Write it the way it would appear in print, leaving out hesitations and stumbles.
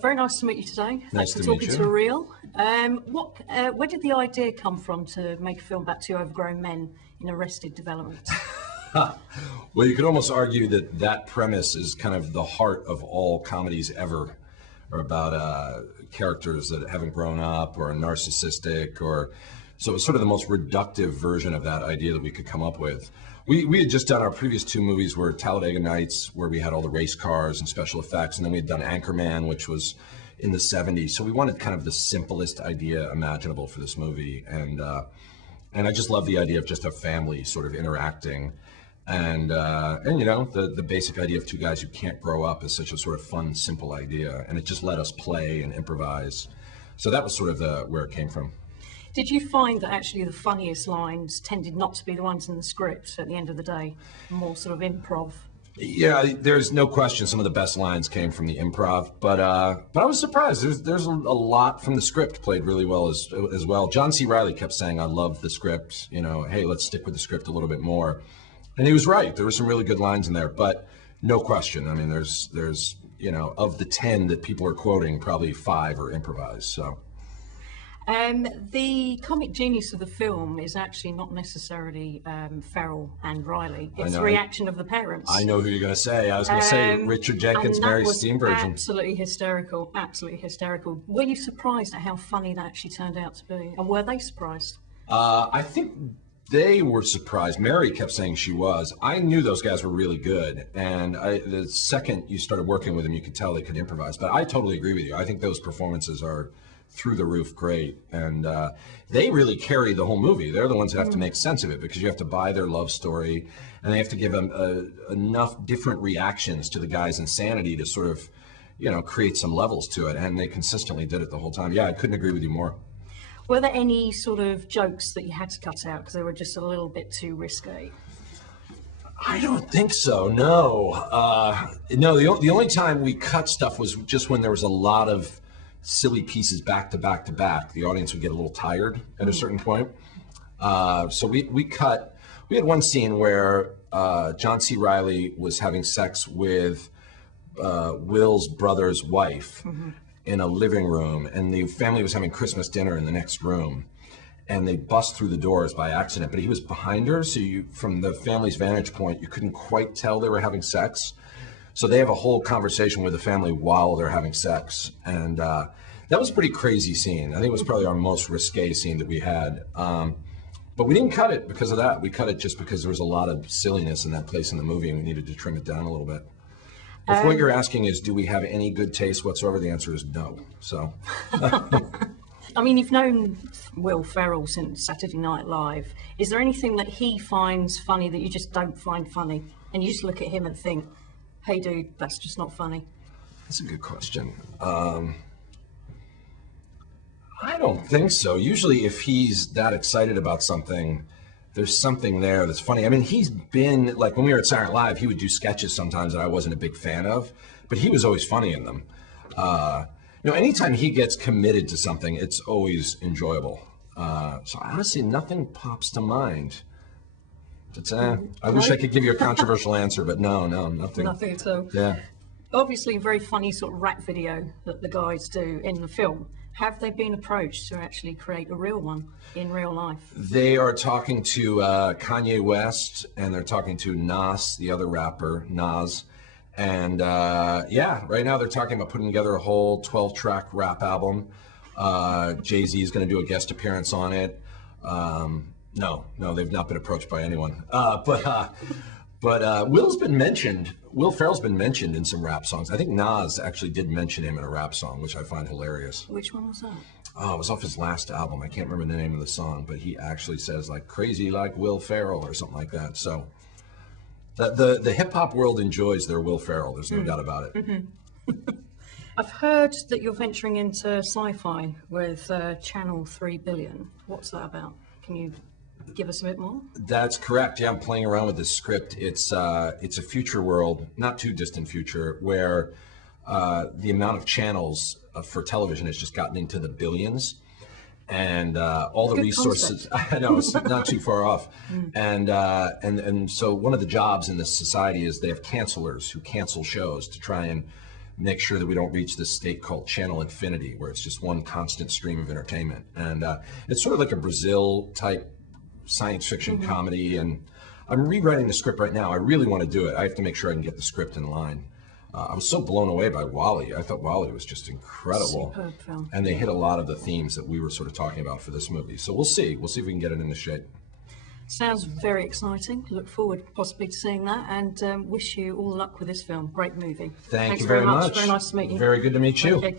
Very nice to meet you today. Nice Thanks for to meet talking you. to Real. Where did the idea come from to make a film about two overgrown men in Arrested Development? Well, you could almost argue that that premise is kind of the heart of all comedies ever, or about characters that haven't grown up or are narcissistic, or so it's sort of the most reductive version of that idea that we could come up with. We had just done our previous two movies were Talladega Nights, where we had all the race cars and special effects, and then we had done Anchorman, which was in the 70s. So we wanted kind of the simplest idea imaginable for this movie, and I just love the idea of just a family sort of interacting. And you know, the basic idea of two guys who can't grow up is such a sort of fun, simple idea, and it just let us play and improvise. So that was sort of where it came from. Did you find that actually the funniest lines tended not to be the ones in the script at the end of the day, more sort of improv? Yeah, there's no question some of the best lines came from the improv, but I was surprised. There's a lot from the script played really well as well. John C. Reilly kept saying, "I love the script. You know, hey, let's stick with the script a little bit more." And he was right. There were some really good lines in there, but no question. I mean, there's you know, of the 10 that people are quoting, probably 5 are improvised. So. The comic genius of the film is actually not necessarily Ferrell and Reilly. It's the reaction of the parents. I know who you're going to say. I was going to say Richard Jenkins, Mary Steenburgen. Absolutely hysterical. Absolutely hysterical. Were you surprised at how funny that actually turned out to be? And were they surprised? I think they were surprised. Mary kept saying she was. I knew those guys were really good, and the second you started working with them, you could tell they could improvise. But I totally agree with you. I think those performances are through the roof great, and they really carry the whole movie. They're the ones that have to make sense of it, because you have to buy their love story, and they have to give them enough different reactions to the guy's insanity to sort of, you know, create some levels to it, and they consistently did it the whole time. Yeah, I couldn't agree with you more. Were there any sort of jokes that you had to cut out because they were just a little bit too risque? I don't think so, no. No, the only time we cut stuff was just when there was a lot of silly pieces back to back to back. The audience would get a little tired at a certain point. So we had one scene where John C. Reilly was having sex with Will's brother's wife in a living room, and the family was having Christmas dinner in the next room, and they bust through the doors by accident, but he was behind her, so from the family's vantage point, you couldn't quite tell they were having sex. So they have a whole conversation with the family while they're having sex, and that was a pretty crazy scene. I think it was probably our most risque scene that we had, but we didn't cut it because of that. We cut it just because there was a lot of silliness in that place in the movie, and we needed to trim it down a little bit. If what you're asking is, do we have any good taste whatsoever, the answer is no. So. I mean, you've known Will Ferrell since Saturday Night Live. Is there anything that he finds funny that you just don't find funny, and you just look at him and think, hey dude, that's just not funny? That's a good question. I don't think so. Usually if he's that excited about something, there's something there that's funny. I mean, he's been, like when we were at Saturday Night Live, he would do sketches sometimes that I wasn't a big fan of, but he was always funny in them. You know, anytime he gets committed to something, it's always enjoyable. So honestly, nothing pops to mind. It's, I wish I could give you a controversial answer, but no, nothing. Nothing at all. Yeah. Obviously, a very funny sort of rap video that the guys do in the film. Have they been approached to actually create a real one in real life? They are talking to Kanye West, and they're talking to Nas, the other rapper, Nas. And yeah, right now they're talking about putting together a whole 12-track rap album. Jay-Z is going to do a guest appearance on it. No, they've not been approached by anyone. But Will's been mentioned. Will Ferrell's been mentioned in some rap songs. I think Nas actually did mention him in a rap song, which I find hilarious. Which one was that? Oh, it was off his last album. I can't remember the name of the song, but he actually says like "crazy like Will Ferrell" or something like that. So the hip hop world enjoys their Will Ferrell. There's no doubt about it. I've heard that you're venturing into sci-fi with Channel 3 Billion. What's that about? Can you give us a bit more? That's correct. Yeah, I'm playing around with this script. It's a future world, not too distant future, where the amount of channels for television has just gotten into the billions, and all the resources. I know, it's not too far off. And so one of the jobs in this society is they have cancelers who cancel shows to try and make sure that we don't reach this state called channel infinity, where it's just one constant stream of entertainment. And it's sort of like a Brazil type science fiction comedy. And I'm rewriting the script right now. I really want to do it. I have to make sure I can get the script in line. I was so blown away by Wally. I thought Wally was just incredible. Superb film. And they hit a lot of the themes that we were sort of talking about for this movie. So we'll see. We'll see if we can get it into shape. Sounds very exciting. Look forward possibly to seeing that, and wish you all luck with this film. Great movie. Thank Thanks you very much. Very nice to meet you. Very good to meet you. Okay.